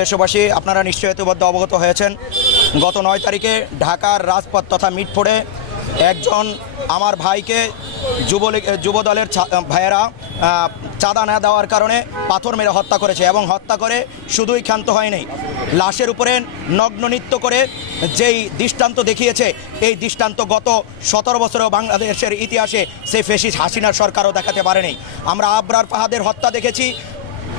দেশবাসী, আপনারা নিশ্চয়ই ইতিমধ্যে অবগত হয়েছেন। গত নয় তারিখে ঢাকার রাজপথ তথা মিটফোড়ে একজন আমার ভাইকে যুবলীগ যুবদলের ভাইয়েরা চাঁদা না দেওয়ার কারণে পাথর মেরে হত্যা করেছে এবং হত্যা করে শুধুই ক্ষান্ত হয়নি। লাশের উপরে নগ্ন নৃত্য করে যেই দৃষ্টান্ত দেখিয়েছে, এই দৃষ্টান্ত গত সতেরো বছরেও বাংলাদেশের ইতিহাসে সেই ফেসিস হাসিনার সরকারও দেখাতে পারেনি। আমরা আবরার পাহাদের হত্যা দেখেছি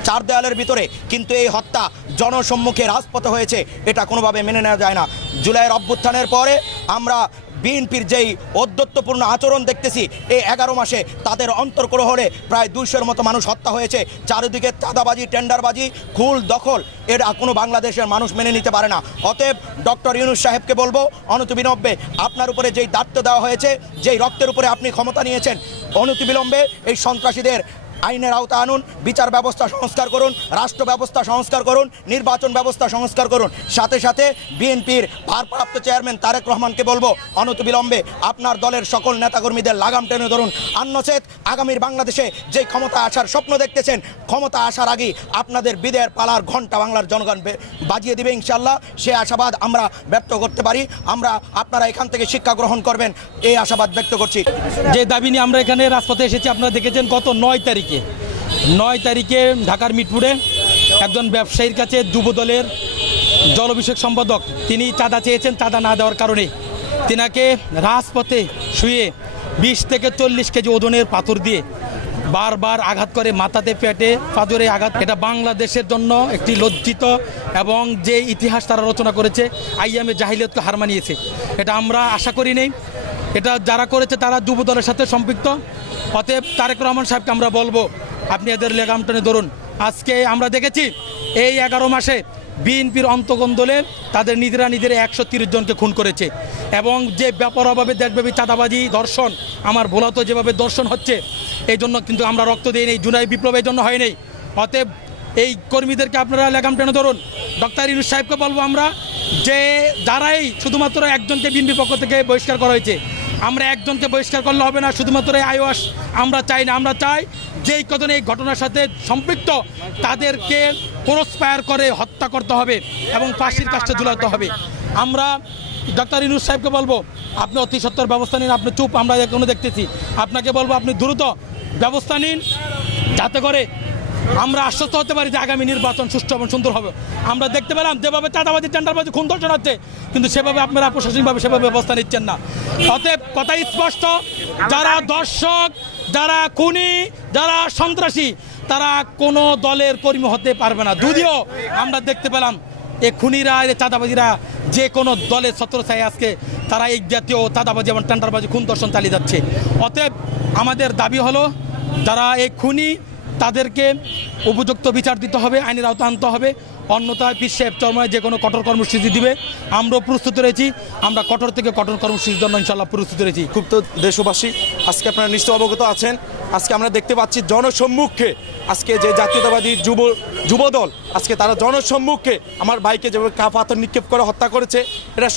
চার দেওয়ালের ভিতরে, কিন্তু এই হত্যা জনসম্মুখে রাজপথে হয়েছে, এটা কোনোভাবে মেনে নেওয়া যায় না। জুলাইয়ের অভ্যুত্থানের পরে আমরা বিএনপির যেই অধ্যত্বপূর্ণ আচরণ দেখতেছি, এই এগারো মাসে তাদের অন্তর্গ্রহণে প্রায় দুইশোর মতো মানুষ হত্যা হয়েছে। চারিদিকে চাঁদাবাজি, টেন্ডারবাজি, খুল দখল। এটা কোনো বাংলাদেশের মানুষ মেনে নিতে পারে না। অতএব ডক্টর ইউনুস সাহেবকে বলব, অনতিবিলম্বে আপনার উপরে যেই দায়িত্ব দেওয়া হয়েছে, যেই রক্তের উপরে আপনি ক্ষমতা নিয়েছেন, অনতিবিলম্বে এই সন্ত্রাসীদের আইনের আওতা আনুন, বিচার ব্যবস্থা সংস্কার করুন, রাষ্ট্র ব্যবস্থা সংস্কার করুন, নির্বাচন ব্যবস্থা সংস্কার করুন। সাথে সাথে বিএনপির ভারপ্রাপ্ত চেয়ারম্যান তারেক রহমানকে বলব অনতিবিলম্বে আপনার দলের সকল নেতাকর্মীদের লাগাম টেনে ধরুন। আন্নচেত আগামীর বাংলাদেশে যে ক্ষমতা আসার স্বপ্ন দেখতেছেন, ক্ষমতা আসার আগেই আপনাদের বিদের পালার ঘণ্টা বাংলার জনগণ বাজিয়ে দিবে ইনশাল্লাহ সে আশাবাদ আমরা ব্যক্ত করতে পারি। আমরা আপনারা এখান থেকে শিক্ষা গ্রহণ করবেন, এই আশাবাদ ব্যক্ত করছি। যে দাবি নিয়ে আমরা এখানে রাজপথে এসেছি, আপনারা দেখেছেন গত নয় তারিখে নয় তারিখে ঢাকার মিটপুরে একজন ব্যবসায়ীর কাছে যুবদলের দলের জল সম্পাদক, তিনি চাঁদা চেয়েছেন, চাঁদা না দেওয়ার কারণে। তিনাকে রাজপথে শুয়ে বিশ থেকে চল্লিশ কেজি ওজনের পাথর দিয়ে বারবার আঘাত করে মাথাতে, পেটে পাজরে আঘাত। এটা বাংলাদেশের জন্য একটি লজ্জিত এবং যে ইতিহাস তারা রচনা করেছে, আইয়ামে জাহিলিয়তকে হার মানিয়েছে। এটা আমরা আশা করি নেই। এটা যারা করেছে তারা যুব দলের সাথে সম্পৃক্ত। অতএব তারেক রহমান সাহেবকে আমরা বলব, আপনি এদের লেগাম টেনে ধরুন। আজকে আমরা দেখেছি, এই এগারো মাসে বিএনপির অন্তগণ দলে তাদের নিজেরা নিজেরা একশো তিরিশ জনকে খুন করেছে। এবং যে ব্যাপার অভাবে দেশব্যাপী চাঁদাবাজি দর্শন আমার ভোলাতো যেভাবে দর্শন হচ্ছে, এই জন্য কিন্তু আমরা রক্ত দিই নেই জুনাই বিপ্লবের জন্য হয় হয়নি অতএব এই কর্মীদেরকে আপনারা লেগাম টেনে ধরুন। ডক্টর ইনুস সাহেবকে বলব আমরা যে যারাই শুধুমাত্র একজনকে বিএনপি পক্ষ থেকে বহিষ্কার করা হয়েছে, আমরা একজনকে বহিষ্কার করলে হবে না, শুধুমাত্র এই আইওয়াস আমরা চাই না, আমরা চাই যেই কজন এই ঘটনার সাথে সম্পৃক্ত তাদেরকে ক্রসফায়ার করে হত্যা করতে হবে এবং ফাঁসির কাজটা ঝুলাতে হবে। আমরা ডক্টর ইনুস সাহেবকে বলব, আপনি অতি সত্তর ব্যবস্থা নিন, আপনি চুপ, আমরা এখনও দেখতেছি। আপনাকে বলব, আপনি দ্রুত ব্যবস্থা নিন, যাতে করে আমরা আশ্বস্ত হতে পারি যে আগামী নির্বাচন সুষ্ঠু এবং সুন্দর হবে। আমরা দেখতে পেলাম, যেভাবে চাঁদাবাজি, টেন্ডারবাজি, খুন দর্শন হচ্ছে, কিন্তু সেভাবে আপনারা প্রশাসনিকভাবে সেভাবে ব্যবস্থা নিচ্ছেন না। অতএব কথা স্পষ্ট, যারা দর্শক, যারা খুনি, যারা সন্ত্রাসী তারা কোনো দলের কর্মী হতে পারবে না। যদিও আমরা দেখতে পেলাম, এ খুনিরা, এ চাঁদাবাজিরা যে কোনো দলের ছত্রছায় আজকে তারা এই জাতীয় চাঁদাবাজি এবং টেন্ডারবাজি, খুন দর্শন চালিয়ে যাচ্ছে। অতএব আমাদের দাবি হলো, যারা এই খুনি, তাদেরকে উপযুক্ত বিচার দিতে হবে, আইনের আওতা আনতে হবে। অন্যথায় বিশ্বের চরমায় যে কোনো কঠোর কর্মসূচি দিবে। আমরাও প্রস্তুত রয়েছি। আমরা কঠোর থেকে কঠোর কর্মসূচির জন্য ইনশাল্লাহ প্রস্তুত রয়েছি। খুব তো দেশবাসী, আজকে আপনারা নিশ্চয় অবগত আছেন। আজকে আমরা দেখতে পাচ্ছি জনসম্মুখে আজকে যে জাতীয়তাবাদী যুব যুবদল, আজকে তারা জনসম্মুখে আমার ভাইকে যেভাবে কা পাথর নিক্ষেপ করে হত্যা করেছে এটা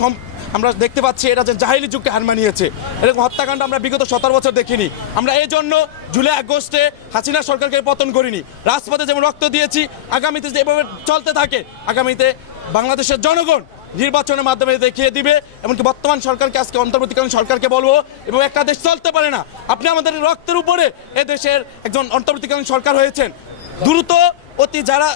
আমরা দেখতে পাচ্ছি এটা যে জাহিলি যুগকে হার মানিয়েছে। এরকম হত্যাকাণ্ড আমরা বিগত সতেরো বছর দেখিনি। আমরা এই জন্য জুলাই আগস্টে হাসিনা সরকারকে পতন করিনি। রাজপথে যেমন রক্ত দিয়েছি, আগামীতে যেভাবে চলতে থাকে, আগামীতে বাংলাদেশের জনগণ নির্বাচনের মাধ্যমে দেখিয়ে দিবে, এমনকি বর্তমান সরকারকে, আজকে অন্তর্বর্তীকালীন সরকারকে বলব, এবং একটা দেশ চলতে পারে না। আপনি আমাদের রক্তের উপরে এ দেশের একজন অন্তর্বর্তীকালীন সরকার হয়েছেন। দ্রুত অতি যারা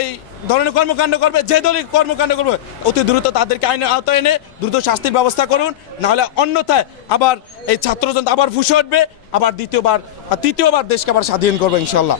এই ধরনের কর্মকাণ্ড করবে, যে দলই কর্মকাণ্ড করবে, অতি দ্রুত তাদেরকে আইনের আওতায় এনে দ্রুত শাস্তির ব্যবস্থা করুন। নাহলে অন্যথায় আবার এই ছাত্রজন আবার ফুসে উঠবে, আবার দ্বিতীয়বার তৃতীয়বার দেশকে আবার স্বাধীন করবে ইনশাল্লাহ